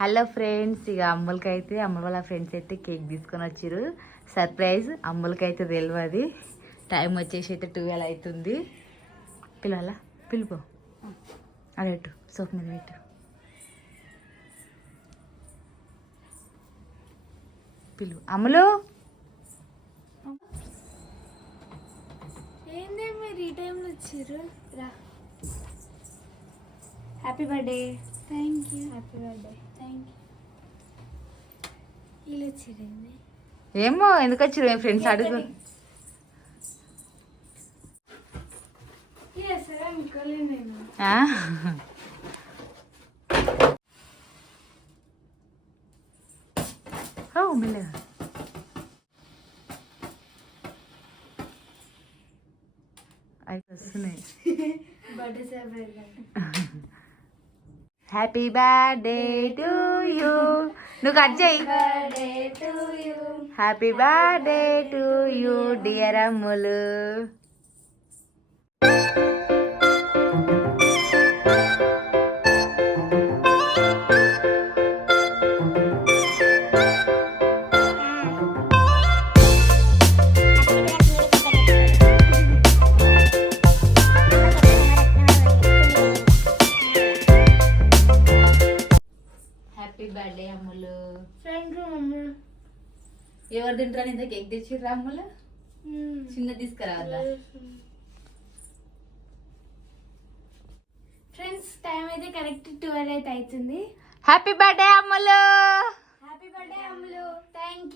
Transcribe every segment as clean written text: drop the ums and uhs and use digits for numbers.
Hello friends, ఇక అమ్ములకైతే అమ్మ వాళ్ళ ఫ్రెండ్స్ అయితే కేక్ తీసుకొని వచ్చారు. సర్ప్రైజ్. అమ్ములకైతే తెలియదు. టైం వచ్చేసి అయితే 12 అవుతుంది. పిలవాలా? పిలుపు. అది పెట్టు, సోఫ్ మీద పెట్టు. పిలువు. అమ్ములు ఏంది మీరు ఈ టైంలో వచ్చారు? రా. Happy birthday. Thank you. Happy birthday. Thank you. వీళ్ళు వచ్చారండి. ఏమో ఎందుకు వచ్చారు ఫ్రెండ్స్ అడుగు. మెల్లగా అయితే వస్తున్నాయి. Birthday surprise. Happy birthday to you. నువ్వు కట్ చేయి. Happy birthday to you dear Ammulu. Birthday Ammulu. ఎవరు తింటారని ఇంత కేక్ తెచ్చిర్రా అమ్ములు? చిన్న తీసుకురావద్దా? ఫ్రెండ్స్, టైం అయితే కరెక్ట్ 12 అయితే అవుతుంది. Happy birthday Ammulu. Happy birthday Ammulu. Thank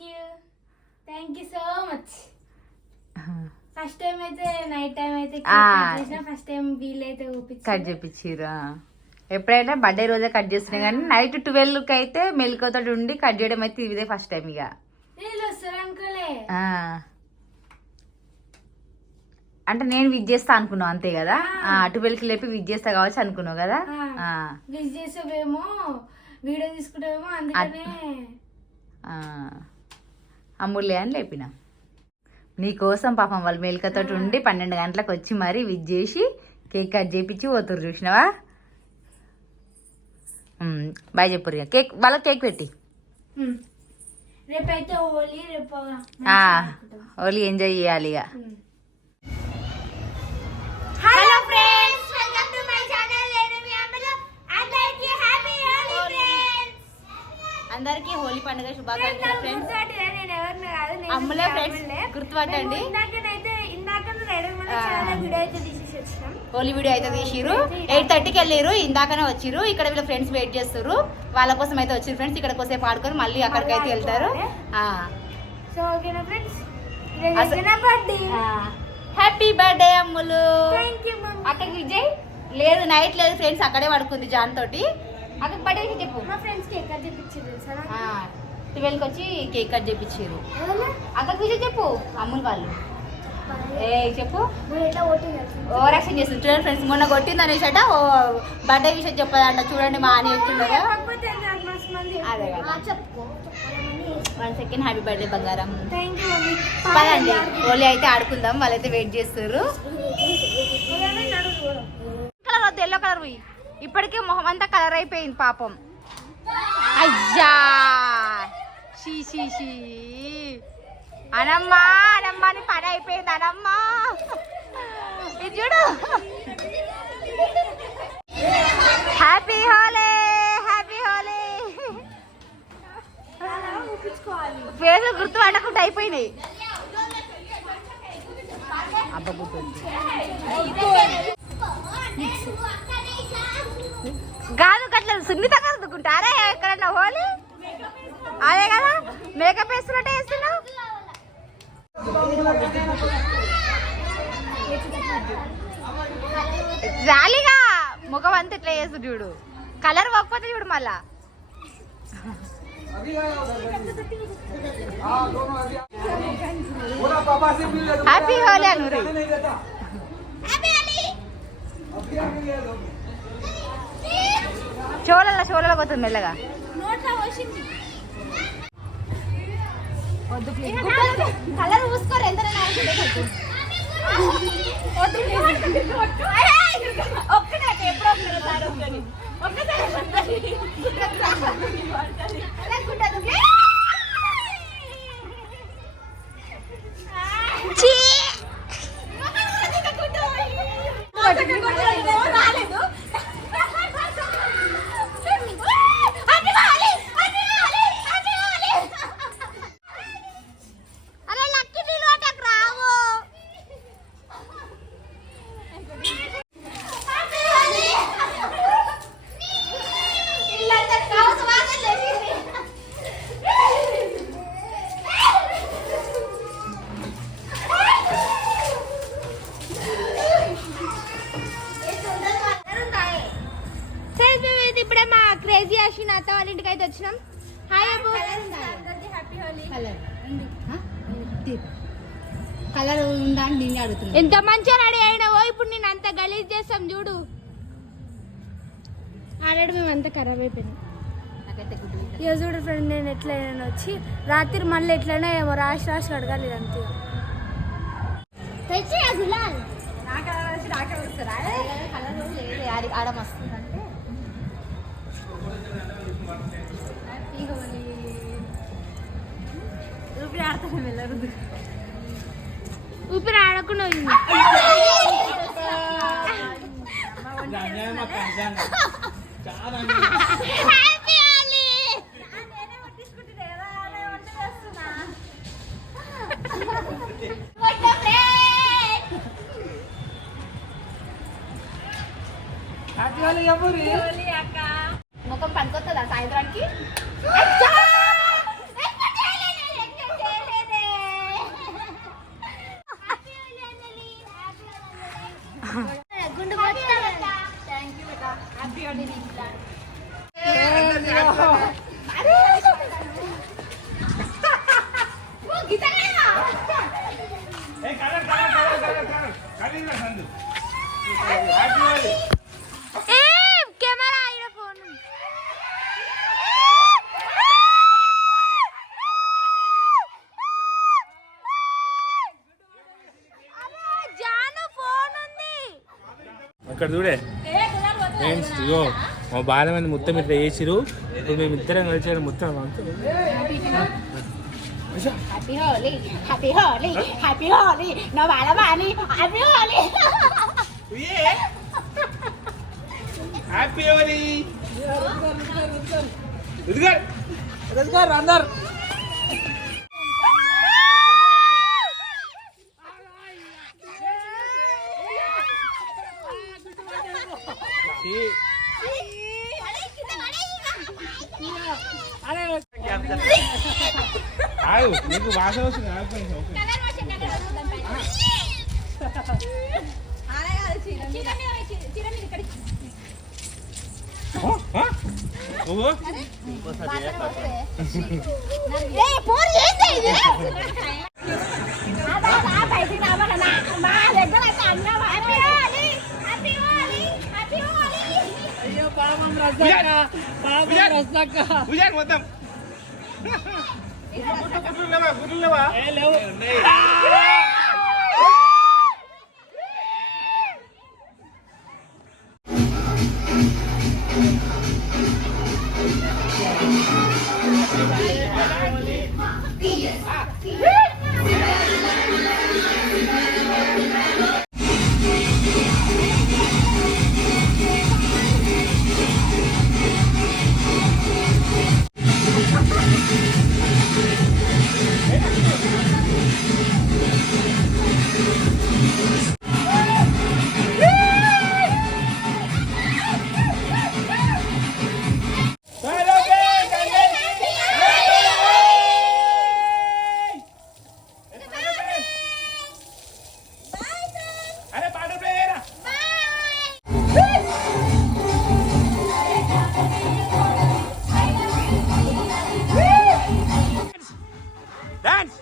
you so much. First time అయితే నైట్ టైం అయితే ఫస్ట్ టైం వీళ్ళైతే కట్ చేపించిరా. ఎప్పుడైనా బర్త్డే రోజే కట్ చేస్తున్నాయి కానీ నైట్ 12కి అయితే మెలకువతో ఉండి కట్ చేయడం అయితే ఇదే ఫస్ట్ టైం. ఇక అంటే నేను విజ్ చేస్తా అనుకున్నావు అంతే కదా? 12కి లేపి విజ్ చేస్తా కావచ్చు అనుకున్నావు కదా? విజ్ చేసావేమో, వీడియో తీసుకుంటావేమో, అందుకనే అమ్ములే అని లేపిన. నీకోసం పాపం వాళ్ళు మెలకువతో ఉండి 12 గంటలకు వచ్చి మరి విజ్ చేసి కేక్ కట్ చేపించి పోతురు. చూసినావా? బాయ్ చెప్పురు. కేక్ వాళ్ళకి కేక్ పెట్టి. రేపైతే హోలీ ఎంజాయ్ చేయాలి ఇక. Hello friends, welcome to my channel. నేను మీ అమ్ములు. అందరికీ హ్యాపీ హోలీ ఫ్రెండ్స్. అందరికీ హోలీ పండుగ శుభాకాంక్షలు ఫ్రెండ్స్. నేను ఎవరిని కాదు, నేను అమ్ములే ఫ్రెండ్స్, గుర్తుపట్టండి. ఇందాక వీడియో అయితే తీసేసి వచ్చినాం. హోలీ వీడియో అయితే తీసిరు. 8:30కి వెళ్ళిరు. ఇందాకనే వచ్చిరు. ఇక్కడ వీళ్ళ ఫ్రెండ్స్ వెయిట్ చేస్తారు. వాళ్ళ కోసం అయితే వచ్చిరు ఫ్రెండ్స్. ఇక్కడ కొద్దిసేపు ఆడుకొని మళ్ళీ అక్కడికి అయితే వెళ్తారు. సో ఓకేనా friends, happy birthday Ammulu. Thank you mummy. అక్కడికి విజయ్ లేదు, నైట్ లేదు ఫ్రెండ్స్, అక్కడే పడుకుంది జాన్ తోటి. అక్కడికి బర్త్డే చెప్పు. మా ఫ్రెండ్స్ కేక్ కట్ చేపించారు సరే. 12కి వచ్చి కేక్ కట్ చేపించారు. అక్కడికి విజయ్ చెప్పు. అమ్ములు వాళ్ళు చెప్పు. ఓవరాక్షన్ చేస్తుంది చూడండి ఫ్రెండ్స్. మొన్న కొట్టింది అనేసట బర్త్డే విషయం చెప్పదంట. చూడండి మా అని చెప్తున్నారు. అదే కదా. 1 సెకండ్. హ్యాపీ బర్త్డే బంగారం. పదండి హోలీ అయితే ఆడుకుందాం. వాళ్ళైతే వెయిట్ చేస్తారు. కలర్ వద్దు, ఎల్లో కలర్ పోయి. ఇప్పటికే మొహం అంతా కలర్ అయిపోయింది పాపం. అయ్యా షీ అనమ్మా అనమ్మా అని పని అయిపోయింది. అనమ్మా ఇది చూడు. Happy Holi, happy Holi. Face గుర్తు పడకుండా అయిపోయినాయి. అబ్బ గుర్తుంది కాదు గట్ల సున్నితంగా అందుకుంటారా ఎక్కడన్నా హోలీ? అదే కదా, మేకప్ వేస్తున్నట్టే వేస్తున్నావు. జాలీగా ముఖం అంతా ఇట్లా చేస్తు చూడు. కలర్ పోకపోతే చూడు మళ్ళా. హ్యాపీ హోలీ అనురి. చోళలో పోతుంది మెల్లగా. వద్దు ప్లీజ్. కలర్ పూసుకోరు ఎంత ఒక్కటే ఎప్పుడో ఒక్కసారి అత్త వాళ్ళ ఇంటికి అయితే వచ్చినాం. హాయ్ అబ్బు. హ్యాపీ హోలీ. కలర్ ఉందా అని నేను అడుగుతున్నా. ఎంత మంచిగా రెడీ అయినావో, ఇప్పుడు నేను అంత గలీజ్ చేస్తాం చూడు. ఆల్రెడీ మేము అంతా ఖరాబ్ అయిపోయినాం. ఇక చూడు ఫ్రెండ్, నేను ఎట్లయినా వచ్చి రాత్రి మళ్ళీ ఎట్లయినా ఏమో రాసి అడగాలి అంతే. ఆడ వస్తుందంటే ఊపిరి ఆడతాను వెళ్ళరు. ఊపిరి ఆడకుండా ముఖం పనికొస్తుందా సాయంత్రానికి? అక్కడ చూడే ఫ్రెండ్స్, ఇగో మా బాల మంది మొత్తం ఇట్లా వేసిరు. ఇప్పుడు మేము ఇద్దరం కలిసి మొత్తం happy Holi, happy Holi, happy Holi, నా బాలవాణి హ్యాపీ హోలీ. హ్యాపీ హోలీ అందరు. నీకు భాష వస్తుంది. మొత్తం డాన్స్